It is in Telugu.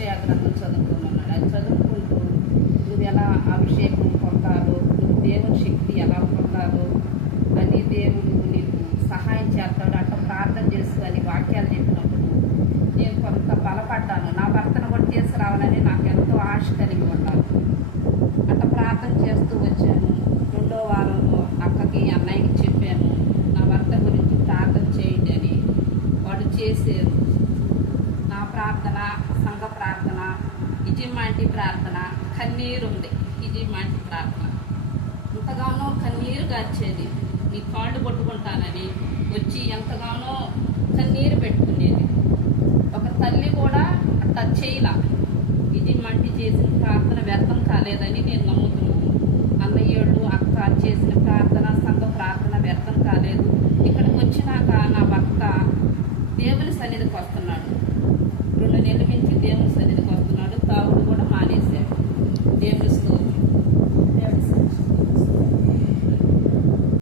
యెషయా గ్రంథం చదువుకోమన్నాడు. అది చదువుకుంటూ నువ్వు ఎలా అభిషేకం పొందాలో, నువ్వు దేవుని శక్తి ఎలా పొందాలో అని దేవుడు నీకు సహాయం చేస్తాడు. అట్లా ప్రార్థన చేస్తూ అని వాక్యాలు చెప్పినప్పుడు నేను కొంత బలపడ్డాను. నా భర్తను కూడా తీసుకురావాలని నాకు ఎంతో ఆశ కలిగి ఉన్నాను. అట్లా ప్రార్థన చేస్తూ వచ్చాను. 2వ వారంలో అక్కకి అన్నయ్యకి చెప్పాను, నా భర్త గురించి ప్రార్థన చేయండి అని. వాడు చేశారు. నా ప్రార్థన, సంఘ ప్రార్థన, ఇజిమాంటి ప్రార్థన, కన్నీరు ఉంది. ఇజిమాంటి ప్రార్థన ఎంతగానో కన్నీరు గార్చేది. నీ కాళ్ళు పట్టుకుంటానని వచ్చి ఎంతగానో కన్నీరు పెట్టుకునేది. ఒక తల్లి కూడా అట్లా చేయలా. ఇజిమాంటి చేసిన ప్రార్థన వ్యర్థం కాలేదని నేను నమ్ముతున్నాను. అన్నయ్యోళ్ళు అక్క చేసిన ప్రార్థన, సంఘ ప్రార్థన వ్యర్థం కాలేదు. ఇక్కడికి వచ్చినాక నా భర్త దేవుని సన్నిధికి వస్తున్నాడు. 2 నెలల నుంచి దేవుని సన్నిధికి వస్తున్నాడు. తాగుడు కూడా మానేశాడు. దేవుని